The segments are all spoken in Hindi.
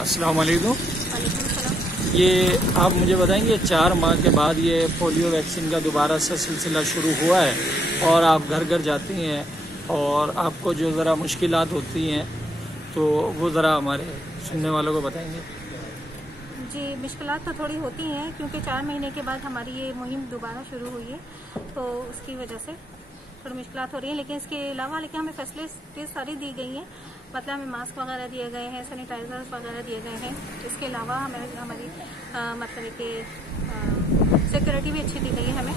अस्सलाम वालेकुम। ये आप मुझे बताएंगे 4 माह के बाद ये पोलियो वैक्सीन का दोबारा से सिलसिला शुरू हुआ है और आप घर घर जाती हैं और आपको जो ज़रा मुश्किलात होती हैं तो वो ज़रा हमारे सुनने वालों को बताएंगे। जी, मुश्किलात तो थोड़ी होती हैं क्योंकि 4 महीने के बाद हमारी ये मुहिम दोबारा शुरू हुई है, तो उसकी वजह से थोड़ी मुश्किलात हो रही हैं। लेकिन इसके अलावा हमें फैसिलिटीज सारी दी गई हैं, मतलब हमें मास्क वगैरह दिए गए हैं, सैनिटाइजर्स वगैरह दिए गए हैं। इसके अलावा हमारी मतलब कि सिक्योरिटी भी अच्छी दी गई है हमें।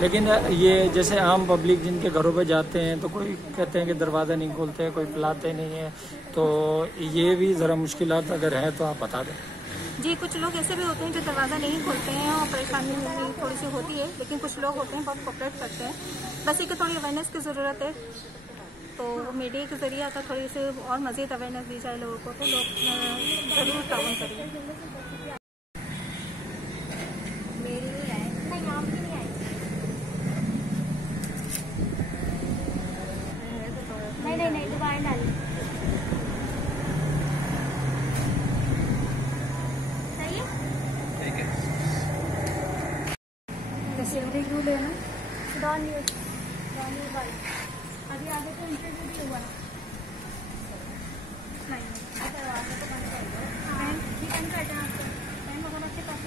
लेकिन ये जैसे आम पब्लिक जिनके घरों पे जाते हैं तो कोई कहते हैं कि दरवाज़ा नहीं खोलते हैं, कोई पिलाते नहीं है, तो ये भी ज़रा मुश्किलात अगर है तो आप बता दें। जी, कुछ लोग ऐसे भी होते हैं जो दरवाज़ा नहीं खोलते हैं और परेशानी थोड़ी सी होती है, लेकिन कुछ लोग होते हैं बहुत कोऑपरेट करते हैं। बस एक थोड़ी अवेयरनेस की ज़रूरत है, तो मीडिया के ज़रिए अगर थोड़ी सी और मज़ीद अवेयरनेस दी जाए लोगों को तो लोग ज़रूर ताउन करेंगे। नहीं दोबारा डालिए। सही है, ठीक है। कैसे क्यों लेना डॉन वाली अभी आगे तो इंटरव्यू भी हुआ नहीं दरवाजे तो बंद कर दो, बंद कर देना टाइम वगैरह के पास।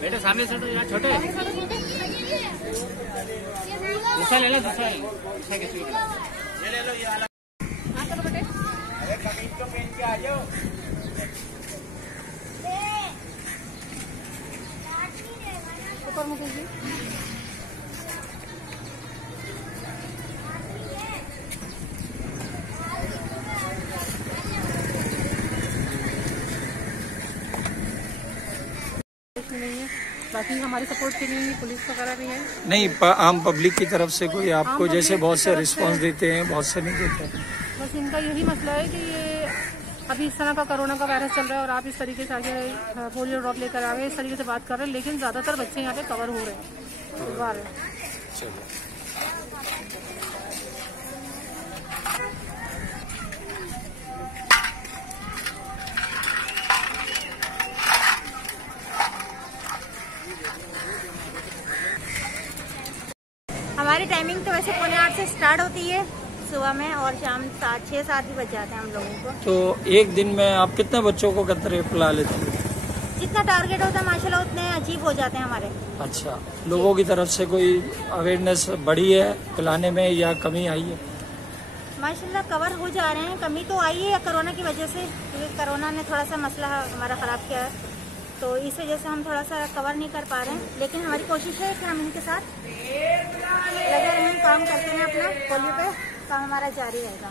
बेटे सामने से तो यहाँ छोटे दूसरा ले लो, दूसरा ले लो ये वाला। हाँ चलो बेटे, अरे कमीज को पहन के आ जाओ। ऊपर मुझे जी नहीं है, बाकी हमारी सपोर्ट के लिए पुलिस वगैरह भी है। नहीं, आम पब्लिक की तरफ से कोई आपको जैसे बहुत से रिस्पांस देते हैं, बहुत से नहीं देते। बस इनका यही मसला है कि ये अभी इस तरह का कोरोना का वायरस चल रहा है और आप इस तरीके से आगे पोलियो ड्रॉप लेकर आ रहे हैं, इस तरीके से बात कर रहे हैं, लेकिन ज़्यादातर बच्चे यहाँ पे कवर हो रहे हैं। हमारी टाइमिंग तो वैसे 7:45 से स्टार्ट होती है सुबह में और शाम 6-7 भी बज जाते हैं हम लोगों को। तो एक दिन में आप कितने बच्चों को कतरे पिला लेते हैं? जितना टारगेट होता है माशाल्लाह उतने अचीव हो जाते हैं हमारे। अच्छा, लोगों की तरफ से कोई अवेयरनेस बढ़ी है पिलाने में या कमी आई है? माशाल्लाह कवर हो जा रहे हैं, कमी तो आई है कोरोना की वजह से, क्योंकि कोरोना ने थोड़ा सा मसला हमारा ख़राब किया है, तो इस वजह से हम थोड़ा सा कवर नहीं कर पा रहे हैं। लेकिन हमारी कोशिश है कि हम इनके साथ लगे रहें, काम करते हैं, अपना पोलियो पे काम हमारा जारी रहेगा।